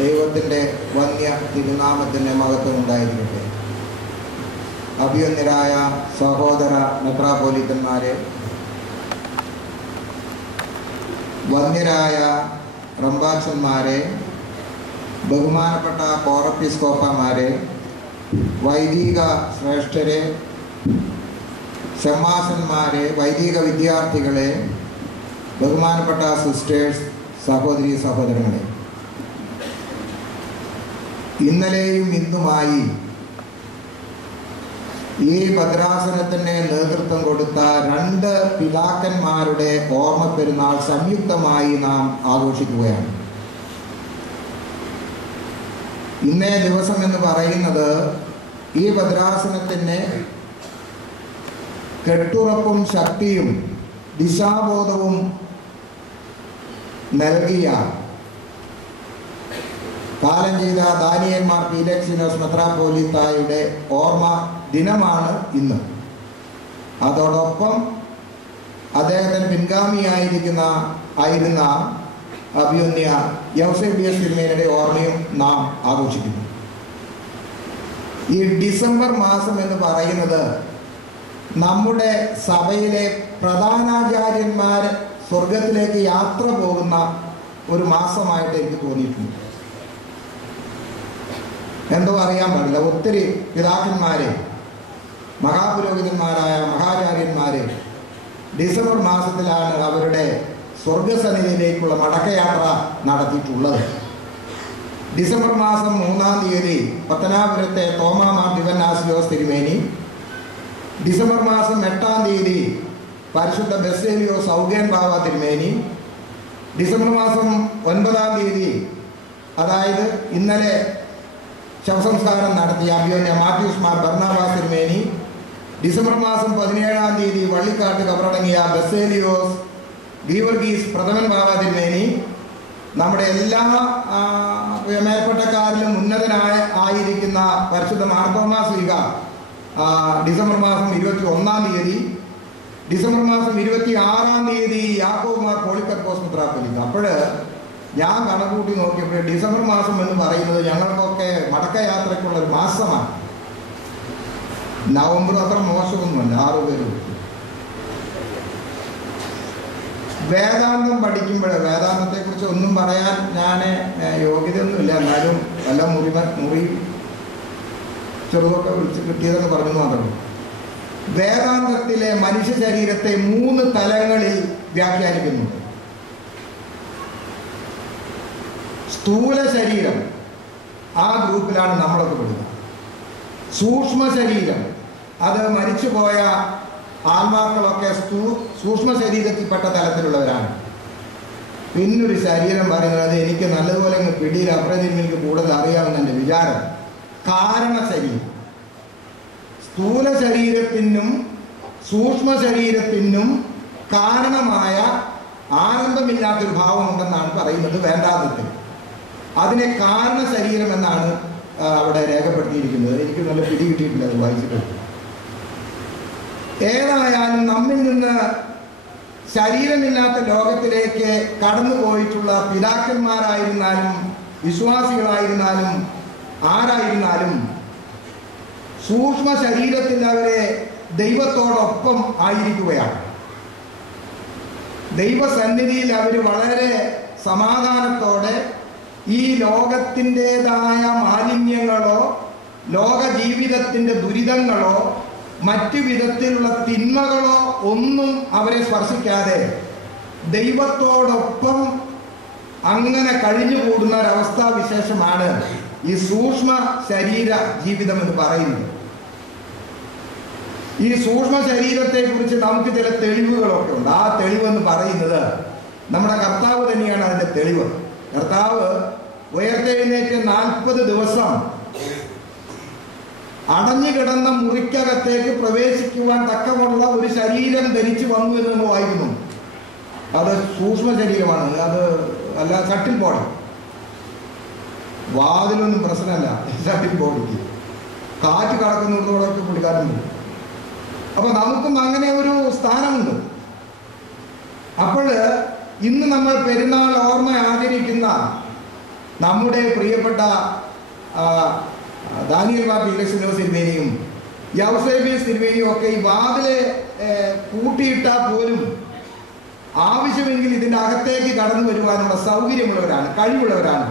ദൈവത്തിൻ്റെ വന്യ തിരുനാമത്തിൻ്റെ മഹത്വം ഉണ്ടായിരിക്കട്ടെ. അഭിവന്ദ്യരായ സഹോദര മെത്രാപ്പോലീത്തന്മാരെ, വന്യരായ റംബാച്ചന്മാരെ, ബഹുമാനപ്പെട്ട കോറപ്പിസ്കോപ്പമാരെ, വൈദിക ശ്രേഷ്ഠരെ, ഷമ്മാസന്മാരെ, വൈദിക വിദ്യാർത്ഥികളെ, ബഹുമാനപ്പെട്ട സിസ്റ്റേഴ്സ്, സഹോദരീ സഹോദരങ്ങളെ, ഇന്നലെയും ഇന്നുമായി ഈ ഭദ്രാസനത്തിന് നേതൃത്വം കൊടുത്ത 2 പിതാക്കന്മാരുടെ ഓർമ്മ പെരുന്നാൾ സംയുക്തമായി നാം ആഘോഷിക്കുകയാണ്. ഇന്നേ ദിവസം എന്ന് പറയുന്നത് ഈ ഭദ്രാസനത്തിന് കെട്ടുറപ്പും ശക്തിയും ദിശാബോധവും നൽകിയ കാലം ചെയ്ത ദാനിയേൽ മാർ പീലക്സിനോസ് മെത്രാപ്പോലീത്തായുടെ ഓർമ്മ ദിനമാണ് ഇന്ന്. അതോടൊപ്പം അദ്ദേഹത്തിന് പിൻഗാമിയായിരുന്ന അഭിവന്ദ്യ യൗസേബിയസ് തിരുമേനിയുടെ ഓർമ്മയും നാം ആഘോഷിക്കുന്നു. ഈ ഡിസംബർ മാസം എന്ന് പറയുന്നത് നമ്മുടെ സഭയിലെ പ്രധാനാചാര്യന്മാർ സ്വർഗത്തിലേക്ക് യാത്ര പോകുന്ന ഒരു മാസമായിട്ട് എനിക്ക് തോന്നിയിട്ടുണ്ട്. എന്തോ അറിയാൻ പാടില്ല, ഒത്തിരി പിതാക്കന്മാരെ, മഹാപുരോഹിതന്മാരായ മഹാചാര്യന്മാരെ ഡിസംബർ മാസത്തിലാണ് അവരുടെ സ്വർഗസന്നിധിയിലേക്കുള്ള മടക്കയാത്ര നടത്തിയിട്ടുള്ളത്. ഡിസംബർ മാസം 3-ാം തീയതി പത്തനാപുരത്തെ തോമാ മാർ ദിവന്നാസിയോസ് തിരുമേനി, ഡിസംബർ മാസം 8-ാം തീയതി പരിശുദ്ധ ബസേലിയോസ് ഔഗേൻ ബാവ തിരുമേനി, ഡിസംബർ മാസം 9-ാം തീയതി അതായത് ഇന്നലെ ശവസംസ്കാരം നടത്തിയ അഭിവന്ദ്യ മാത്യൂസ് മാർ ബർണാബാസ് തിരുമേനി, ഡിസംബർ മാസം 17-ാം തീയതി വള്ളിക്കാട്ട് കബറടങ്ങിയ ബസേലിയോസ് ഗീവർഗീസ് പ്രഥമൻ ബാവ തിരുമേനി, നമ്മുടെ എല്ലാ മേൽപ്പെട്ടക്കാരിലും ഉന്നതനായിരിക്കുന്ന പരിശുദ്ധ മാർത്തോമാ ശ്ലീഹ ഡിസംബർ മാസം 21-ാം തീയതി, ഡിസംബർ മാസം 26-ാം തീയതി യാക്കോബ് മാർ പോളിക്കർപ്പോസ് മെത്രാപ്പൊലീത്ത. അപ്പോൾ ഞാൻ കണക്കൂട്ടി നോക്കിയപ്പോൾ ഡിസംബർ മാസം എന്ന് പറയുന്നത് ഞങ്ങൾക്കൊക്കെ മടക്കയാത്രയ്ക്കുള്ള ഒരു മാസമാണ്. നവംബർ അത്ര മോശമൊന്നുമല്ല, 6 പേര്. വേദാന്തം പഠിക്കുമ്പോൾ വേദാന്തത്തെക്കുറിച്ച് ഒന്നും പറയാൻ ഞാൻ യോഗ്യതയൊന്നുമില്ല, എന്നാലും വല്ല മുറി ചെറുതൊക്കെ വിളിച്ച് കിട്ടിയതെന്ന് പറഞ്ഞു മാത്രമേ. വേദാന്തത്തിലെ മനുഷ്യ ശരീരത്തെ 3 തലങ്ങളിൽ വ്യാഖ്യാനിക്കുന്നുണ്ട്. സ്ഥൂല ശരീരം, ആ ഗ്രൂപ്പിലാണ് നമ്മളൊക്കെ പെടുക. സൂക്ഷ്മ ശരീരം, അത് മരിച്ചുപോയ ആത്മാക്കളൊക്കെ സൂക്ഷ്മ ശരീരത്തിൽപ്പെട്ട തലത്തിലുള്ളവരാണ്. പിന്നൊരു ശരീരം പറയുന്നത് എനിക്ക് നല്ലതുപോലെ പിടിയിൽ അപ്പുറം എനിക്ക് കൂടുതൽ അറിയാമെന്ന് എൻ്റെ വിചാരം, കാരണ ശരീരം. സ്ഥൂല ശരീരത്തിനും സൂക്ഷ്മ ശരീരത്തിനും കാരണമായ ആനന്ദമില്ലാത്തൊരു ഭാവമുണ്ടെന്നാണ് പറയുന്നത് വേദാന്തത്തിൽ. അതിനെ കാരണ ശരീരം എന്നാണ് അവിടെ രേഖപ്പെടുത്തിയിരിക്കുന്നത്. എനിക്ക് നല്ല പിടി കിട്ടിയിട്ടില്ല അത് വായിച്ചിട്ട്. ഏതായാലും നമ്മിൽ നിന്ന് ശരീരമില്ലാത്ത ലോകത്തിലേക്ക് കടന്നു പോയിട്ടുള്ള പിതാക്കന്മാരായിരുന്നാലും വിശ്വാസികളായിരുന്നാലും ആരായിരുന്നാലും സൂക്ഷ്മ ശരീരത്തിൽ അവരെ ദൈവത്തോടൊപ്പം ആയിരിക്കുകയാണ്. ദൈവസന്നിധിയിൽ അവർ വളരെ സമാധാനത്തോടെ ഈ ലോകത്തിൻ്റെതായ മാലിന്യങ്ങളോ ലോക ജീവിതത്തിൻ്റെ ദുരിതങ്ങളോ മറ്റു വിധത്തിലുള്ള തിന്മകളോ ഒന്നും അവരെ സ്പർശിക്കാതെ ദൈവത്തോടൊപ്പം അങ്ങനെ കഴിഞ്ഞുകൂടുന്ന ഒരവസ്ഥാവിശേഷമാണ് ഈ സൂക്ഷ്മ ശരീര ജീവിതം എന്ന് പറയുന്നത്. ഈ സൂക്ഷ്മ ശരീരത്തെക്കുറിച്ച് നമുക്ക് ചില തെളിവുകളൊക്കെ ഉണ്ട്. ആ തെളിവെന്ന് പറയുന്നത് നമ്മുടെ കർത്താവ് തന്നെയാണ് അതിൻ്റെ തെളിവ്. കർത്താവ് ഉയർത്തെഴുന്നേറ്റ് 40 ദിവസം അടഞ്ഞു കിടന്ന മുറിക്കകത്തേക്ക് പ്രവേശിക്കുവാൻ തക്കമുള്ള ഒരു ശരീരം ധരിച്ചു വന്നു എന്ന് നമ്മൾ വായിക്കുന്നു. അത് സൂക്ഷ്മ ശരീരമാണ്, അത് അല്ല ഷട്ടിൽ ബോഡി. വാതിലൊന്നും പ്രശ്നമല്ല ഷട്ടിൽ ബോഡിക്ക്, കാറ്റ് കടക്കുന്നിടത്തോടൊക്കെ പുള്ളിക്കാരുണ്ട്. അപ്പൊ നമുക്കും അങ്ങനെ ഒരു സ്ഥാനമുണ്ട്. അപ്പോൾ ഇന്ന് നമ്മൾ പെരുന്നാൾ ഓർമ്മ ആചരിക്കുന്ന നമ്മുടെ പ്രിയപ്പെട്ട ദാനിയേൽ മാർ പീലക്സിനോസ് തിരുമേനിയും യൗസേബിയസ് തിരുമേനിയും ഒക്കെ ഈ വാതിലെ പൂട്ടിയിട്ടാൽ പോലും ആവശ്യമെങ്കിൽ ഇതിൻ്റെ അകത്തേക്ക് കടന്നു വരുവാനുള്ള സൗകര്യമുള്ളവരാണ്, കഴിവുള്ളവരാണ്.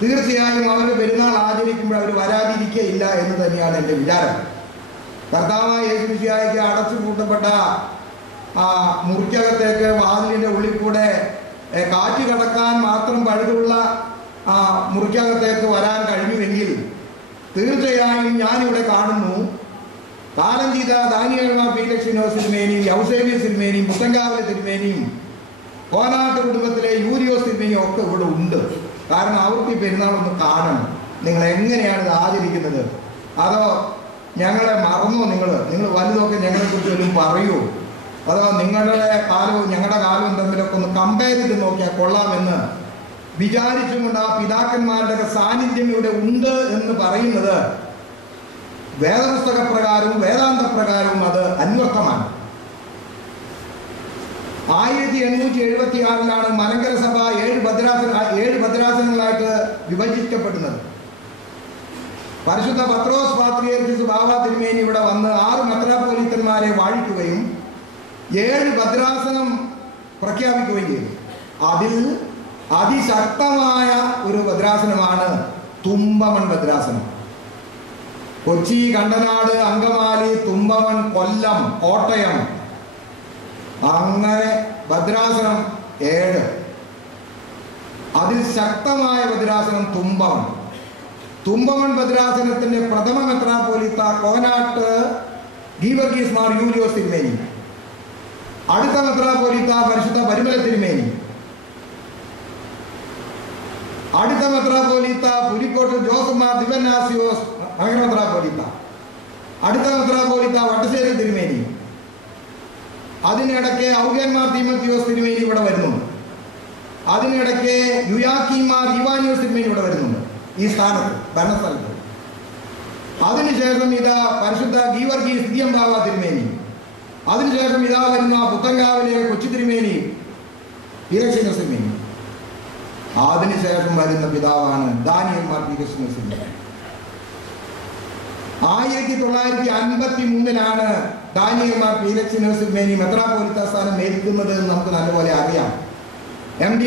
തീർച്ചയായും അവരുടെ പെരുന്നാൾ ആചരിക്കുമ്പോൾ അവർ വരാതിരിക്കുകയില്ല എന്ന് തന്നെയാണ് എൻ്റെ വിചാരം. കർത്താവായ യേശു മിശിഹായ്ക്ക് അടച്ചു പൂട്ടപ്പെട്ട മുറിക്കകത്തേക്ക് വാതിലിൻ്റെ ഉള്ളിൽ കൂടെ കാറ്റ് കടക്കാൻ മാത്രം പഴുതുള്ള മുറിക്കകത്തേക്ക് വരാൻ കഴിഞ്ഞുവെങ്കിൽ തീർച്ചയായും ഞാനിവിടെ കാണുന്നു കാലം ചെയ്ത ദാനിയേൽ മാർ പീലക്സിനോസ് തിരുമേനിയും യൗസേബിയസ് തിരുമേനിയും പുത്തൻകാവിലെ തിരുമേനിയും കോനാട്ട് കുടുംബത്തിലെ യൂരിയോസ് തിരുമേനിയും ഒക്കെ ഇവിടെ ഉണ്ട്. കാരണം അവർക്ക് ഈ പെരുന്നാളൊന്ന് കാണണം. നിങ്ങൾ എങ്ങനെയാണ് ഇത് ആചരിക്കുന്നത്? അതോ ഞങ്ങളെ മറന്നോ? നിങ്ങൾ വലുതൊക്കെ ഞങ്ങളെക്കുറിച്ച് വല്ലതും പറയൂ? അതോ നിങ്ങളുടെ കാലവും ഞങ്ങളുടെ കാലവും തമ്മിലൊക്കെ ഒന്ന് കമ്പയർ ചെയ്ത് നോക്കിയാൽ കൊള്ളാമെന്ന് വിചാരിച്ചുകൊണ്ട് ആ പിതാക്കന്മാരുടെ സാന്നിധ്യം ഇവിടെ ഉണ്ട് എന്ന് പറയുന്നത് വേദപുസ്തക പ്രകാരവും വേദാന്ത പ്രകാരവും അത് അന്വർത്ഥമാണ്. 1876 മലങ്കര സഭ 7 ഭദ്രാസനങ്ങളായിട്ട് വിഭജിക്കപ്പെടുന്നത്. പരിശുദ്ധ പത്രോസ് പാത്രിയർക്കീസ് ബാവ തിരുമേനി ഇവിടെ വന്ന് 6 മെത്രാപ്പോലീത്തന്മാരെ വാഴിക്കുകയും 7 ഭദ്രാസനം പ്രഖ്യാപിക്കുകയും ചെയ്തു. അതിൽ അതിശക്തമായ ഒരു ഭദ്രാസനമാണ് തുമ്പമൺ ഭദ്രാസനം. കൊച്ചി, കണ്ടനാട്, അങ്കമാലി, തുമ്പമൺ, കൊല്ലം, കോട്ടയം, അങ്ങനെ ഭദ്രാസനം 7. അതിൽ ശക്തമായ ഭദ്രാസനം തുമ്പമൺ ഭദ്രാസനത്തിന്റെ പ്രഥമ മെത്രാപ്പോലീത്ത കോനാട്ട് ഗീവർഗീസ് മാർ യൂലിയോസ് തിരുമേനി, അടുത്ത മെത്രാപ്പോലീത്ത പരിശുദ്ധ പരിമല തിരുമേനി, അടുത്ത മെത്രാപ്പോലീത്ത പുലിക്കോട്ട് ജോസഫ് മാർ ദിവന്നാസിയോസ് നഗര മെത്രാപ്പോലീത്ത, അടുത്ത മെത്രാപ്പോലീത്ത വട്ടശ്ശേരി തിരുമേനി, അതിനിടയ്ക്ക് ഔഗ്യന്മാർ തീമത്തിയോസ് തിരുമേനി ഇവിടെ വരുന്നുണ്ട്, അതിനിടയ്ക്ക് യുയാക്കീമാർ ഇവാനിയോസ് തിരുമേനി ഇവിടെ വരുന്നുണ്ട് ഈ സ്ഥാനത്ത്, ഭരണസ്ഥലത്ത്. അതിനുശേഷം ഇതാ പരിശുദ്ധ ഗീവർഗീസ് ദിയംബാവ തിരുമേനി, അതിനുശേഷം ഇതാ വരുന്ന പുത്തൻകാവിലെ കൊച്ചി തിരുമേനി പീലക്സിനോസ് തിരുമേനി, അതിനുശേഷം വരുന്ന പിതാവാണ് ദാനിയേൽ മാർ പീലക്സിനോസ് തിരുമേനി. 1953 ദാനിയേൽ മാർ പീലക്സിനോസ് തിരുമേനി മെത്രാപ്പോലീത്ത സ്ഥാനം ഏൽക്കുന്നത് എന്ന് നമുക്ക് നല്ലപോലെ അറിയാം. എൻ്റെ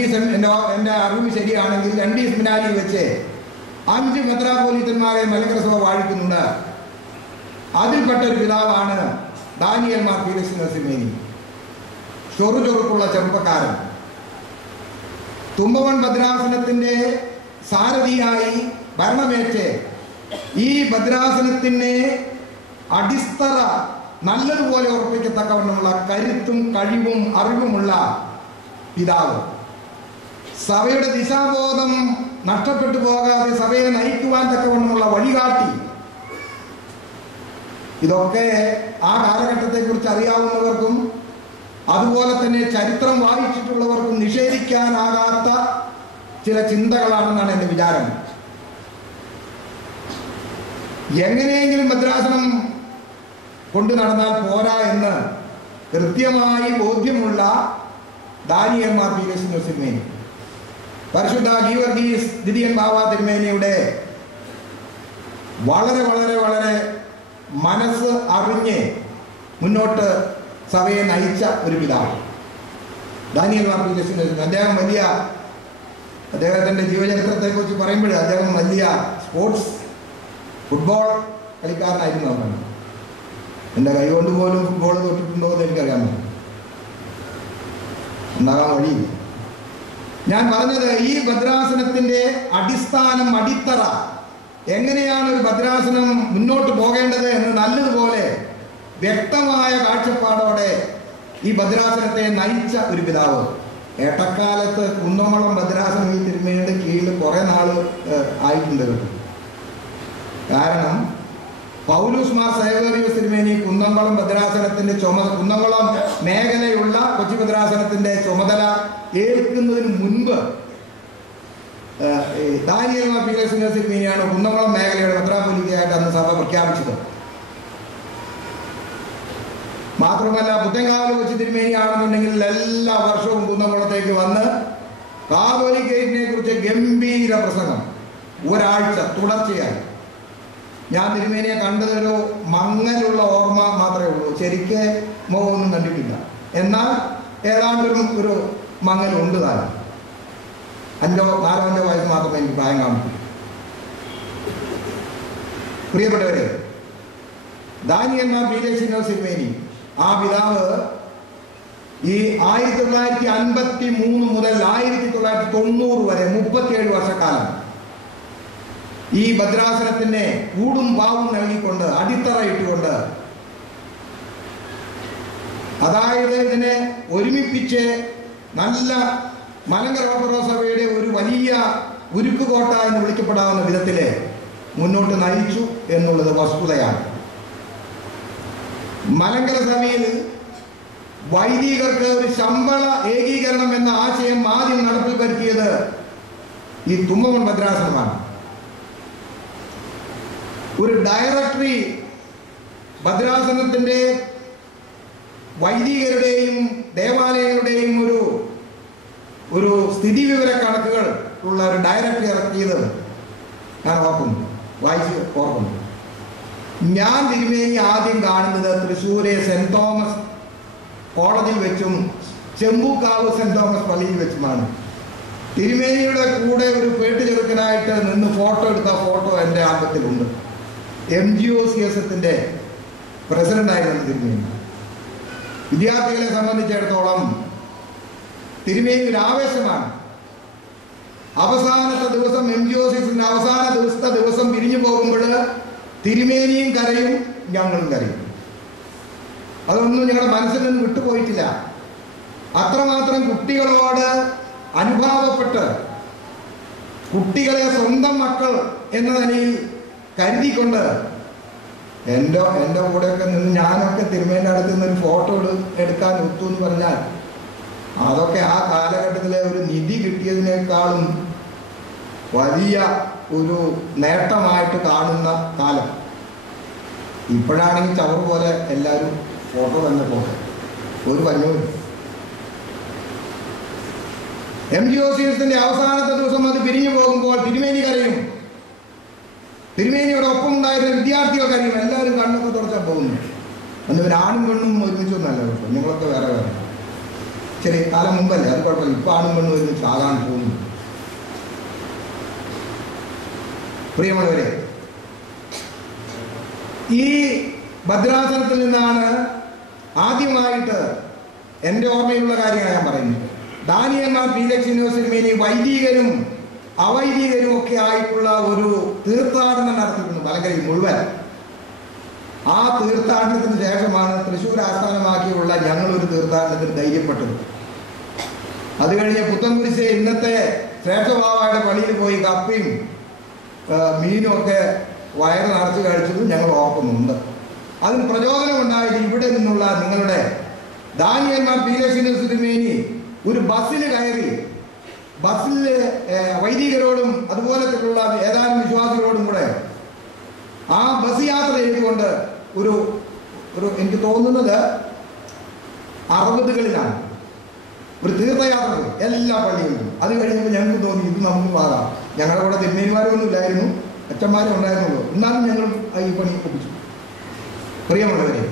അറിവ് ശരിയാണെങ്കിൽ MD സെമിനാരിയിൽ വെച്ച് 5 മെത്രാപ്പോലീത്തന്മാരെ മലങ്കര സഭ വാഴിക്കുന്നുണ്ട്. അതിൽപ്പെട്ട ഒരു പിതാവാണ് ദാനിയേൽ മാർ പീലക്സിനോസ് തിരുമേനി. ചൊറുചൊറുക്കുള്ള ചെറുപ്പക്കാരൻ. തുമ്പമൺ ഭദ്രാസനത്തിന്റെ സാരഥിയായി ഭരണമേറ്റ് ഈ ഭദ്രാസനത്തിന് അടിത്തറ നല്ലതുപോലെ ഉറപ്പിക്കത്തക്കവണ്ണമുള്ള കരുത്തും കഴിവും അറിവുമുള്ള പിതാവ്. സഭയുടെ ദിശാബോധം നഷ്ടപ്പെട്ടു പോകാതെ സഭയെ നയിക്കുവാൻ തക്കവണ്ണമുള്ള വഴികാട്ടി. ഇതൊക്കെ ആ കാലഘട്ടത്തെക്കുറിച്ച് അറിയാവുന്നവർക്കും അതുപോലെ തന്നെ ചരിത്രം വായിച്ചിട്ടുള്ളവർക്കും നിഷേധിക്കാനാകാത്ത ചില ചിന്തകളാണെന്നാണ് എൻ്റെ വിചാരം. എങ്ങനെയെങ്കിലും ഭദ്രാസനം കൊണ്ടു നടന്നാൽ പോരാ എന്ന് കൃത്യമായി ബോധ്യമുള്ള ദാനിയേൽ മാർ പീലക്സിനോസ് തിരുമേനി, പരിശുദ്ധ ഗീവർഗീസ് ദിദിയൻ ബാവ തിരുമേനിയുടെ വളരെ വളരെ വളരെ മനസ്സ് അറിഞ്ഞ് മുന്നോട്ട് സഭയെ നയിച്ച ഒരു പിതാവ് ദാനിയേൽ മാർ പീലക്സിനോസ്. അദ്ദേഹത്തിൻ്റെ ജീവചരിത്രത്തെക്കുറിച്ച് പറയുമ്പോൾ അദ്ദേഹം വലിയ ഫുട്ബോൾ കളിക്കാരനായിരുന്നു. അവരാണ് എൻ്റെ കൈകൊണ്ട് പോലും ഫുട്ബോൾ തൊട്ടിട്ടുണ്ടോ എന്ന് എനിക്കറിയാൻ പറ്റും, ഉണ്ടാകാൻ വഴിയില്ല. ഞാൻ പറഞ്ഞത് ഈ ഭദ്രാസനത്തിൻ്റെ അടിസ്ഥാനം, അടിത്തറ, എങ്ങനെയാണ് ഒരു ഭദ്രാസനം മുന്നോട്ട് പോകേണ്ടത് എന്ന് നല്ലതുപോലെ വ്യക്തമായ കാഴ്ചപ്പാടോടെ ഈ ഭദ്രാസനത്തെ നയിച്ച ഒരു പിതാവ്. ഏട്ടക്കാലത്ത് കുന്നംകുളം ഭദ്രാസനം ഈ തിരുമേനിയുടെ കീഴിൽ കുറേ നാൾ ആയിട്ടുണ്ട്. കാരണം പൗലൂസ് മാർ സേവേറിയോസ് തിരുമേനി കുന്നംകുളം ഭദ്രാസനത്തിന്റെ കുന്നംകുളം മേഖലയുള്ള കൊച്ചി ഭദ്രാസനത്തിന്റെ ചുമതല ഏൽക്കുന്നതിന് മുൻപ് ദാനിയേൽ മാർ പീലക്സിനോസ് തിരുമേനിയാണ് കുന്നംകുളം മേഖലയുടെ മെത്രാപ്പൊലീത്തയായിട്ട് അന്ന് സഭ പ്രഖ്യാപിച്ചത്. മാത്രമല്ല പുത്തൻകാവിലെ കൊച്ചി തിരുമേനിയാണെന്നുണ്ടെങ്കിൽ എല്ലാ വർഷവും കുന്നംകുളത്തേക്ക് വന്ന് കാതോലിക്കേറ്റിനെ കുറിച്ച് ഗംഭീര പ്രസംഗം, ഒരാഴ്ച തുടർച്ചയായി. ഞാൻ തിരുമേനിയെ കണ്ടതൊരു മങ്ങലുള്ള ഓർമ്മ മാത്രമേ ഉള്ളൂ, ശരിക്ക് മുഖമൊന്നും കണ്ടിട്ടില്ല. എന്നാൽ ഏതാണ്ടൊരു മങ്ങലുണ്ട് താനും. 4-5 വയസ്സ് മാത്രമേ എനിക്ക് പ്രായം കാണുള്ളൂ. പ്രിയപ്പെട്ടവരെ, ദാനിയേൽ പീലേസ് തിരുമേനി, ആ പിതാവ് ഈ 1953 മുതൽ 1990 വരെ 37 വർഷക്കാലം ഈ ഭദ്രാസനത്തിന് ഊടും പാവും നൽകിക്കൊണ്ട്, അടിത്തറ ഇട്ടുകൊണ്ട്, അതായത് ഇതിനെ ഒരുമിപ്പിച്ച് നല്ല മലങ്കര ഓർത്തഡോക്സ് സഭയുടെ ഒരു വലിയ ഉരുക്കുകോട്ട എന്ന് വിളിക്കപ്പെടാവുന്ന വിധത്തില് മുന്നോട്ട് നയിച്ചു എന്നുള്ളത് വസ്തുതയാണ്. മലങ്കര സഭയിൽ വൈദികർക്ക് ഒരു ശമ്പള ഏകീകരണം എന്ന ആശയം ആദ്യം നടപ്പിൽ വരുത്തിയത് ഈ തുമ്പമൺ ഭദ്രാസനമാണ്. ഒരു ഡയറക്ടറി ഭദ്രാസനത്തിന്റെ വൈദികരുടെയും ദേവാലയങ്ങളുടെയും ഒരു സ്ഥിതിവിവര കണക്കുകൾ ഉള്ള ഒരു ഡയറക്ടറി ഇറക്കിയത് ഞാൻ ഓർക്കുന്നു. ഞാൻ തിരുമേനി ആദ്യം കാണുന്നത് തൃശ്ശൂരെ സെന്റ് തോമസ് കോളേജിൽ വെച്ചും ചെമ്പൂക്കാവ് സെന്റ് തോമസ് പള്ളിയിൽ വെച്ചുമാണ്. തിരുമേനിയുടെ കൂടെ ഒരു പേട്ട് ചെറുക്കനായിട്ട് നിന്ന് ഫോട്ടോ എടുത്ത ഫോട്ടോ എൻ്റെ ആൽബത്തിലുണ്ട്. MGOCS-ന്റെ പ്രസിഡന്റായിരുന്നു തിരുമേനി. വിദ്യാർത്ഥികളെ സംബന്ധിച്ചിടത്തോളം തിരുമേനി ഒരു ആവേശമാണ്. അവസാനത്തെ ദിവസം MGOCS-ന്റെ അവസാന ദിവസം പിരിഞ്ഞു പോകുമ്പോൾ തിരുമേനിയും കരയും, ഞങ്ങളും കരയും. അതൊന്നും ഞങ്ങളുടെ മനസ്സിൽ നിന്ന് വിട്ടുപോയിട്ടില്ല. അത്രമാത്രം കുട്ടികളോട് അനുഭാവപ്പെട്ട്, കുട്ടികളെ സ്വന്തം മക്കൾ എന്ന നിലയിൽ കരുതിക്കൊണ്ട് എൻ്റെ കൂടെയൊക്കെ നിന്ന് ഞാനൊക്കെ തിരുമേൻ്റെ അടുത്ത് നിന്ന് ഒരു ഫോട്ടോ എടുക്കാൻ ഒത്തു എന്ന് പറഞ്ഞാൽ അതൊക്കെ ആ കാലഘട്ടത്തിലെ ഒരു നിധി കിട്ടിയതിനേക്കാളും വലിയ ഒരു നേട്ടമായിട്ട് കാണുന്ന കാലം. ഇപ്പോഴാണെങ്കിൽ ചവറ് പോലെ എല്ലാവരും ഫോട്ടോ തന്നെ ഫോട്ടോ, ഒരു പഞ്ഞവും. MGOCS-ന്റെ അവസാനത്തെ ദിവസം അത് പിരിഞ്ഞു പോകുമ്പോൾ തിരുമേനി കരയും, തിരുമേനിയുടെ ഒപ്പം ഉണ്ടായിരുന്ന വിദ്യാർത്ഥികൾ കരയും. എല്ലാവരും കണ്ണൊക്കെ തുടച്ചാൽ പോകുന്നു. അന്ന് ആണും പെണ്ണും ഒരുമിച്ചൊന്നല്ല കേട്ടോ, ഞങ്ങളൊക്കെ വേറെ വേറെ. ചെറിയ കാലം മുമ്പല്ലേ, അത് കുഴപ്പമില്ല. ഇപ്പം ആണും പെണ്ണും ഒരുമിച്ച് ആകാൻ പോകുന്നു. പ്രിയമുള്ളവരെ, ഈ ഭദ്രാസനത്തിൽ നിന്നാണ് ആദ്യമായിട്ട് എൻ്റെ ഓർമ്മയിലുള്ള കാര്യമാണ് ഞാൻ പറയുന്നത്. ദാനിയേൽ പീലേസ് തിരുമേനി വൈദികരും അവൈദികരും ഒക്കെ ആയിട്ടുള്ള ഒരു തീർത്ഥാടനം നടത്തിയിരുന്നു മലങ്കരയിൽ മുഴുവൻ. ആ തീർത്ഥാടനത്തിന് ശേഷമാണ് തൃശ്ശൂർ ആസ്ഥാനമാക്കിയുള്ള ഞങ്ങളൊരു തീർത്ഥാടനത്തിന് ധൈര്യപ്പെട്ടത്. അത് കഴിഞ്ഞ് പുത്തൻകുരിശ് ഇന്നത്തെ ശ്രേഷ്ഠഭാവയുടെ പള്ളിയിൽ പോയി കപ്പയും മീനും ഒക്കെ വയറ് നിറച്ച് കഴിച്ചതും ഞങ്ങൾ ഓർക്കുന്നുണ്ട്. അതിന് പ്രചോദനമുണ്ടായത് ഇവിടെ നിന്നുള്ള നിങ്ങളുടെ ദാനിയേൽ പീലേസ് തിരുമേനി ഒരു ബസ്സിൽ കയറി, ബസ്സിൽ വൈദികരോടും അതുപോലത്തെയുള്ള ഏതാനും വിശ്വാസികളോടും കൂടെ ആ ബസ് യാത്ര ചെയ്തുകൊണ്ട് ഒരു എനിക്ക് തോന്നുന്നത് 60കളിലാണ് ഒരു തീർത്ഥയാത്ര പോയി എല്ലാ പള്ളികളിലും. അത് കഴിഞ്ഞപ്പോൾ ഞങ്ങൾക്ക് തോന്നി ഇത് നമുക്ക് വാങ്ങാം. ഞങ്ങളുടെ കൂടെ തിരുമേനിമാരൊന്നും ഇല്ലായിരുന്നു, അച്ഛന്മാരും ഉണ്ടായിരുന്നുള്ളൂ. എന്നാലും ഞങ്ങൾ ഈ പണി ഒപ്പിച്ചു. പ്രിയമുള്ളവരെ,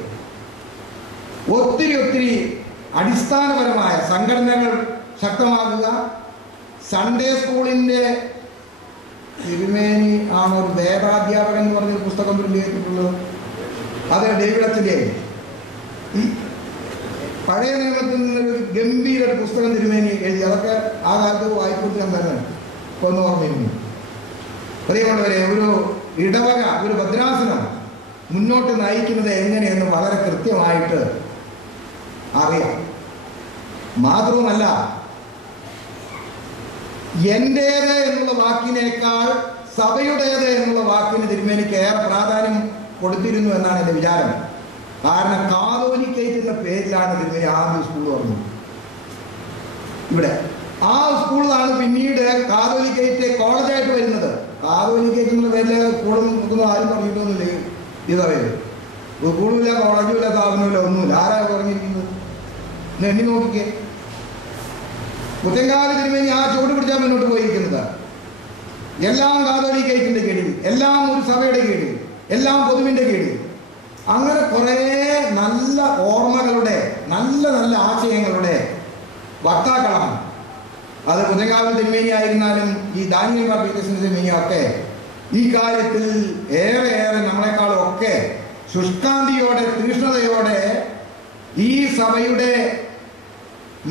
ഒത്തിരി അടിസ്ഥാനപരമായ സംഘടനകൾ ശക്തമാക്കുക. സൺഡേ സ്കൂളിൻ്റെ തിരുമേനി ആണ് ഒരു വേദാധ്യാപകൻ എന്ന് പറഞ്ഞൊരു പുസ്തകം പ്രിന്റ് ചെയ്തിട്ടുള്ളത്. അത് ഡേവിഡ് അച്ഛൻ്റെ ഈ പഴയ നിയമത്തിൽ നിന്നൊരു ഗംഭീര ഒരു പുസ്തകം തിരുമേനി എഴുതി. അതൊക്കെ ആ കാലത്ത് വായിക്കൊണ്ട് ഞാൻ തന്നെ ഒന്ന് ഓർമ്മയിരുന്നു. പ്രിയമുള്ളവരെ, ഒരു ഇടവക, ഒരു ഭദ്രാസനം മുന്നോട്ട് നയിക്കുന്നത് എങ്ങനെയെന്ന് വളരെ കൃത്യമായിട്ട് അറിയാം. മാത്രവുമല്ല, എന്റേത് എന്നുള്ള വാക്കിനേക്കാൾ സഭയുടേത് എന്നുള്ള വാക്കിന് തിരുമേനിക്ക് ഏറെ പ്രാധാന്യം കൊടുത്തിരുന്നു എന്നാണ് എൻ്റെ വിചാരം. കാരണം കാതോലിക്കേറ്റ് എന്ന പേരിലാണ് തിരുമേനി ആദ്യം സ്കൂൾ തുറന്നത് ഇവിടെ. ആ സ്കൂളിലാണ് പിന്നീട് കാതോലിക്കേറ്റ് കോളേജായിട്ട് വരുന്നത്. കാതോലിക്കേറ്റ് എന്നുള്ള പേരിൽ സ്കൂളും ഒന്നും ആരും പറഞ്ഞിട്ടൊന്നുമില്ല. ഇതാ പേര് സ്കൂളുമില്ല, കോളേജുമില്ല, സ്ഥാപനമില്ല, ഒന്നുമില്ല. ആരാ പറഞ്ഞിരിക്കുന്നത്? എണ്ണി നോക്കിക്കേ. പുത്തൻകാല തിരുമേനി ആ ചുവട് പിടിച്ചാൽ മുന്നോട്ട് പോയിരിക്കുന്നത്. എല്ലാം കാതോലിക്കൈറ്റിന്റെ കീഴിൽ, എല്ലാം ഒരു സഭയുടെ കീഴിൽ, എല്ലാം പൊതുവിന്റെ കീഴിൽ. അങ്ങനെ കുറേ നല്ല ഓർമ്മകളുടെ, നല്ല നല്ല ആശയങ്ങളുടെ വക്താക്കളാണ്. അത് പുത്തൻകാവിൽ തിരുമേനി ആയിരുന്നാലും ഈ ദാനിയേൽ മാർ പീറ്റേഴ്സൺ തിരുമേനിയും ഒക്കെ ഈ കാര്യത്തിൽ ഏറെ നമ്മളെക്കാളും ഒക്കെ ശുഷ്കാന്തിയോടെ, തീഷ്ണതയോടെ ഈ സഭയുടെ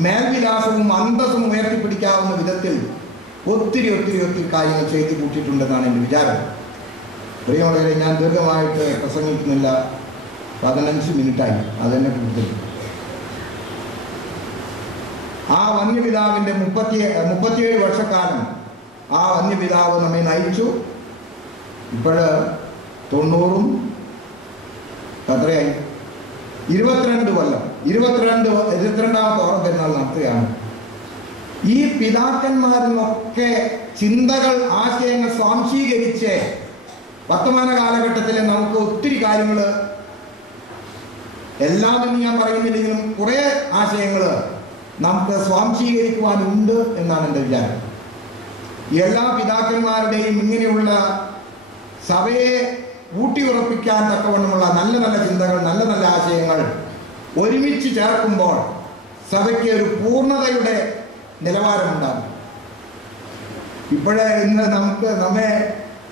മേൽവിലാസവും അന്തസ്സും ഉയർത്തിപ്പിടിക്കാവുന്ന വിധത്തിൽ ഒത്തിരി കാര്യങ്ങൾ ചെയ്തു കൂട്ടിയിട്ടുണ്ടെന്നാണ് എൻ്റെ വിചാരം. പ്രിയമുള്ളവരെ, ഞാൻ ദീർഘമായിട്ട് പ്രസംഗിക്കുന്നില്ല. 15 മിനിറ്റായി, അതെന്നെ കൂടുതൽ. ആ വന്യപിതാവിൻ്റെ 37 വർഷക്കാലം ആ വന്യപിതാവ് നമ്മെ നയിച്ചു. ഇപ്പോഴ് 90 എത്രയായി? 22 കൊല്ലം, 22ാമത്തെ ഓർമ്മ പെരുന്നാൾ നടത്തുകയാണ്. ഈ പിതാക്കന്മാരിലൊക്കെ ചിന്തകൾ, ആശയങ്ങൾ സ്വാംശീകരിച്ച് വർത്തമാന കാലഘട്ടത്തിൽ നമുക്ക് ഒത്തിരി കാര്യങ്ങൾ, എല്ലാമെന്ന് ഞാൻ പറയുന്നില്ലെങ്കിലും കുറേ ആശയങ്ങൾ നമുക്ക് സ്വാംശീകരിക്കുവാനുണ്ട് എന്നാണ് എൻ്റെ വിചാരം. എല്ലാ പിതാക്കന്മാരുടെയും ഇങ്ങനെയുള്ള സഭയെ ഊട്ടിയുറപ്പിക്കാൻ തക്കവണ്ണമുള്ള നല്ല നല്ല ചിന്തകൾ, നല്ല നല്ല ആശയങ്ങൾ ഒരുമിച്ച് ചേർക്കുമ്പോൾ സഭയ്ക്ക് ഒരു പൂർണ്ണതയുടെ നിലവാരമുണ്ടാകും. ഇപ്പോഴേ ഇന്ന് നമ്മെ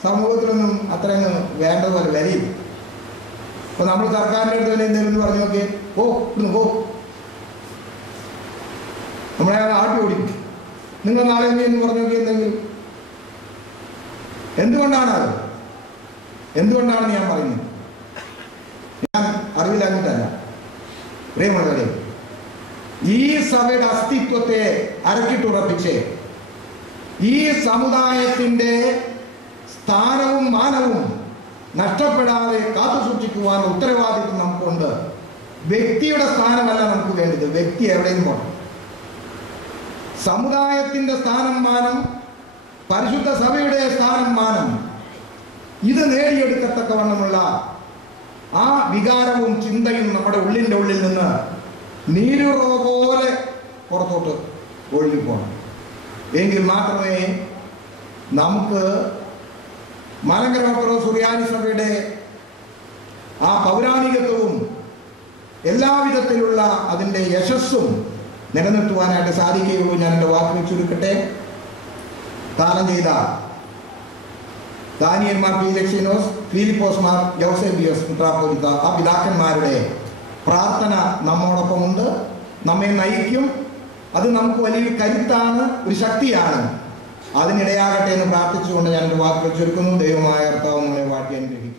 സമൂഹത്തിലൊന്നും അത്രയും വേണ്ടതുപോലെ വരില്ല. അപ്പൊ നമ്മൾ സർക്കാരിൻ്റെ അടുത്ത് തന്നെ എന്തെങ്കിലും പറഞ്ഞു നോക്കിയേ, പോ നമ്മളെ ആട്ടി ഓടിക്കും. നിങ്ങൾ നാളെ എന്ന് പറഞ്ഞു നോക്കി എന്തെങ്കിലും. എന്തുകൊണ്ടാണെന്ന് ഞാൻ പറയുന്നത്, ഞാൻ അറിവില്ലാഞ്ഞിട്ടല്ല. പ്രിയമുള്ളവരെ, ഈ സഭയുടെ അസ്തിത്വത്തെ അരക്കിട്ടുറപ്പിച്ച് ഈ സമുദായത്തിൻ്റെ സ്ഥാനവും മാനവും നഷ്ടപ്പെടാതെ കാത്തു സൂക്ഷിക്കുവാൻ ഉത്തരവാദിത്വം നമുക്കുണ്ട്. വ്യക്തിയുടെ സ്ഥാനമല്ല നമുക്ക് വേണ്ടത്, വ്യക്തി എവിടെയും പോകണം. സമുദായത്തിൻ്റെ സ്ഥാനം, മാനം, പരിശുദ്ധ സഭയുടെ സ്ഥാനം, മാനം, ഇത് നേടിയെടുക്കത്തക്കവണ്ണമുള്ള ആ വികാരവും ചിന്തയും നമ്മുടെ ഉള്ളിൻ്റെ ഉള്ളിൽ നിന്ന് നീരുറോ പോലെ പുറത്തോട്ട് ഒഴുകിപ്പോണം. എങ്കിൽ മാത്രമേ നമുക്ക് മലങ്കര ഓർത്തഡോക്സ് സുറിയാനി സഭയുടെ ആ പൗരാണികത്വവും എല്ലാവിധത്തിലുള്ള അതിൻ്റെ യശസ്സും നിലനിർത്തുവാനായിട്ട് സാധിക്കുകയുള്ളൂ. ഞാൻ എൻ്റെ വാക്കുകൾ ചുരുക്കട്ടെ. ദാനം ചെയ്ത ദാനിയേൽ മാർ പീലക്സിനോസ്, ഫിലിപ്പോസ് മാർ ജോസേബിയോസ് മെത്രാപ്പോലീത്ത, ആ പിതാക്കന്മാരുടെ പ്രാർത്ഥന നമ്മോടൊപ്പമുണ്ട്, നമ്മെ നയിക്കും. അത് നമുക്ക് വലിയൊരു കരുത്താണ്, ഒരു ശക്തിയാണ്. അതിനിടയാകട്ടെ എന്ന് പ്രാർത്ഥിച്ചുകൊണ്ട് ഞാൻ എൻ്റെ വാക്കുകൾ ചുരുക്കുന്നു. ദൈവമായ കർത്താവ് നമ്മളെ വാഴ്ത്തി അനുഗ്രഹിക്കും.